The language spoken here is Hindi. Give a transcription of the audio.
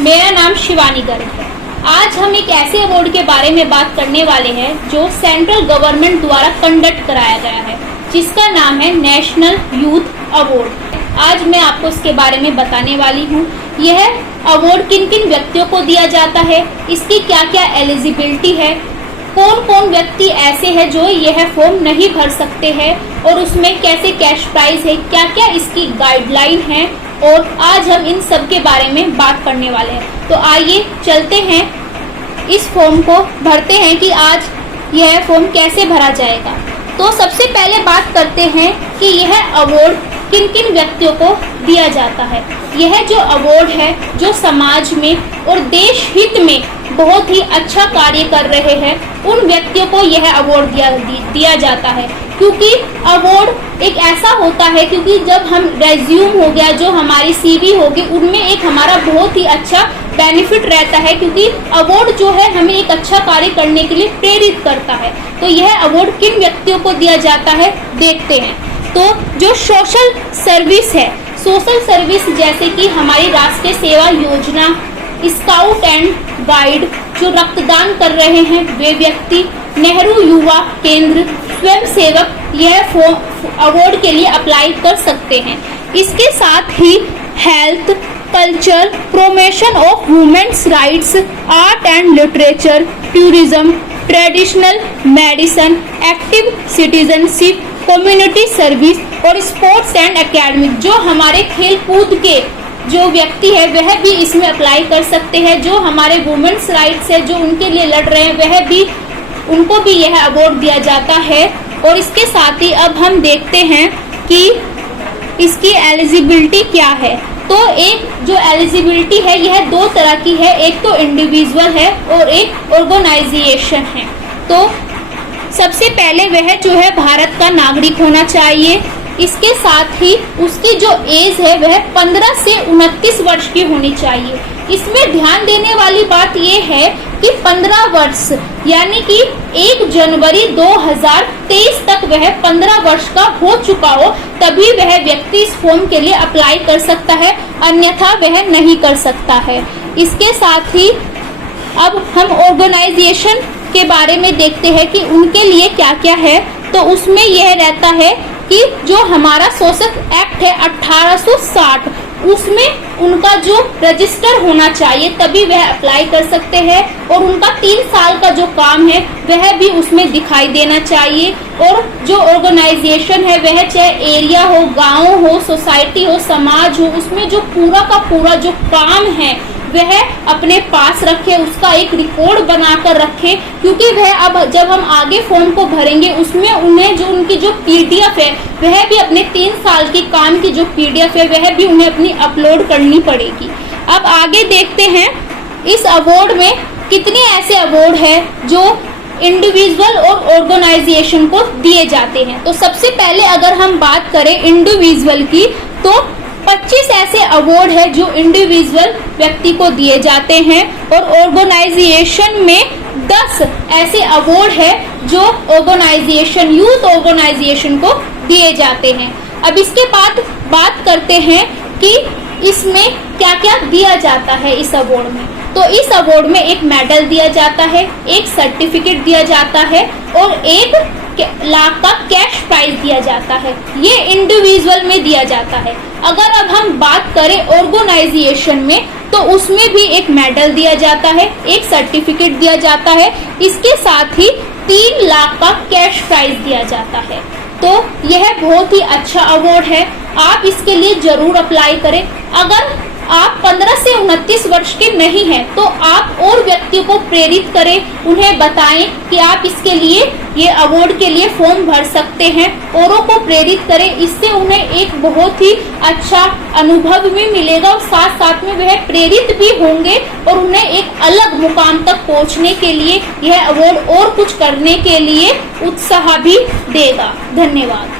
मेरा नाम शिवानी गर्ग है। आज हम एक ऐसे अवार्ड के बारे में बात करने वाले हैं जो सेंट्रल गवर्नमेंट द्वारा कंडक्ट कराया गया है, जिसका नाम है नेशनल यूथ अवार्ड। आज मैं आपको इसके बारे में बताने वाली हूँ। यह अवार्ड किन किन व्यक्तियों को दिया जाता है, इसकी क्या क्या एलिजिबिलिटी है, कौन कौन व्यक्ति ऐसे हैं जो यह फॉर्म नहीं भर सकते हैं और उसमें कैसे कैश प्राइज है, क्या क्या इसकी गाइडलाइन है, और आज हम इन सब के बारे में बात करने वाले हैं। तो आइए चलते हैं, इस फॉर्म को भरते हैं कि आज यह फॉर्म कैसे भरा जाएगा। तो सबसे पहले बात करते हैं कि यह अवार्ड किन किन व्यक्तियों को दिया जाता है। यह जो अवार्ड है, जो समाज में और देश हित में बहुत ही अच्छा कार्य कर रहे हैं, उन व्यक्तियों को यह अवार्ड दिया जाता है। क्योंकि अवार्ड एक ऐसा होता है, क्योंकि जब हम रेज्यूम हो गया, जो हमारी सीवी होगी, उनमें एक हमारा बहुत ही अच्छा बेनिफिट रहता है, क्योंकि अवार्ड जो है हमें एक अच्छा कार्य करने के लिए प्रेरित करता है। तो यह अवार्ड किन व्यक्तियों को दिया जाता है, देखते हैं। तो जो सोशल सर्विस है, सोशल सर्विस जैसे कि हमारी राष्ट्रीय सेवा योजना, स्काउट एंड गाइड, जो रक्तदान कर रहे हैं वे व्यक्ति, नेहरू युवा केंद्र, स्वयं सेवक, यह अवार्ड के लिए अप्लाई कर सकते हैं। इसके साथ ही health, culture, promotion of women's rights, art and literature, tourism, traditional medicine, active citizenship, community service और स्पोर्ट्स एंड एकेडमिक, जो हमारे खेल कूद के जो व्यक्ति है वह भी इसमें अप्लाई कर सकते हैं। जो हमारे वुमेन्स राइट्स है, जो उनके लिए लड़ रहे हैं, वह भी, उनको भी यह अवार्ड दिया जाता है। और इसके साथ ही अब हम देखते हैं कि इसकी एलिजिबिलिटी क्या है। तो एक जो एलिजिबिलिटी है यह दो तरह की है, एक तो इंडिविजुअल है और एक ऑर्गेनाइजेशन है। तो सबसे पहले वह जो है भारत का नागरिक होना चाहिए। इसके साथ ही उसकी जो एज है वह 15 से 29 वर्ष की होनी चाहिए। इसमें ध्यान देने वाली बात यह है कि 15 वर्ष यानी कि 1 जनवरी 2023 तक वह 15 वर्ष का हो चुका हो, तभी वह व्यक्ति इस फॉर्म के लिए अप्लाई कर सकता है, अन्यथा वह नहीं कर सकता है। इसके साथ ही अब हम ऑर्गेनाइजेशन के बारे में देखते हैं कि उनके लिए क्या क्या है। तो उसमें यह रहता है कि जो हमारा शोषक एक्ट है 1860, उसमें उनका जो रजिस्टर होना चाहिए, तभी वह अप्लाई कर सकते हैं। और उनका 3 साल का जो काम है वह भी उसमें दिखाई देना चाहिए। और जो ऑर्गेनाइजेशन है वह चाहे एरिया हो, गांव हो, सोसाइटी हो, समाज हो, उसमें जो पूरा का पूरा जो काम है वह अपने पास रखे, उसका एक रिकॉर्ड बनाकर रखे। क्योंकि वह अब जब हम आगे फॉर्म को भरेंगे उसमें उन्हें जो उनकी जो पीडीएफ है वह भी अपने 3 साल की काम की जो पीडीएफ है वह भी उन्हें अपनी अपलोड करनी पड़ेगी। अब आगे देखते हैं इस अवार्ड में कितने ऐसे अवार्ड है जो इंडिविजुअल और ऑर्गेनाइजेशन को दिए जाते हैं। तो सबसे पहले अगर हम बात करें इंडिविजुअल की, तो 25 ऐसे अवार्ड है जो इंडिविजुअल व्यक्ति को दिए जाते हैं, और ऑर्गेनाइजेशन में 10 ऐसे अवार्ड है जो ऑर्गेनाइजेशन, यूथ ऑर्गेनाइजेशन को दिए जाते हैं। अब इसके बाद बात करते हैं कि इसमें क्या क्या दिया जाता है इस अवार्ड में। तो इस अवार्ड में एक मेडल दिया जाता है, एक सर्टिफिकेट दिया जाता है और 1 लाख का कैश प्राइज दिया जाता है। ये इंडिविजुअल में दिया जाता है। अगर अब हम बात करें ऑर्गेनाइजेशन में, तो उसमें भी एक मेडल दिया जाता है, एक सर्टिफिकेट दिया जाता है, इसके साथ ही 3 लाख का कैश प्राइज दिया जाता है। तो यह बहुत ही अच्छा अवार्ड है, आप इसके लिए जरूर अप्लाई करें। अगर आप 15 से 29 वर्ष के नहीं हैं तो आप और व्यक्तियों को प्रेरित करें, उन्हें बताएं कि आप इसके लिए, ये अवार्ड के लिए फॉर्म भर सकते हैं, औरों को प्रेरित करें। इससे उन्हें एक बहुत ही अच्छा अनुभव भी मिलेगा और साथ साथ में वह प्रेरित भी होंगे और उन्हें एक अलग मुकाम तक पहुंचने के लिए यह अवार्ड और कुछ करने के लिए उत्साह भी देगा। धन्यवाद।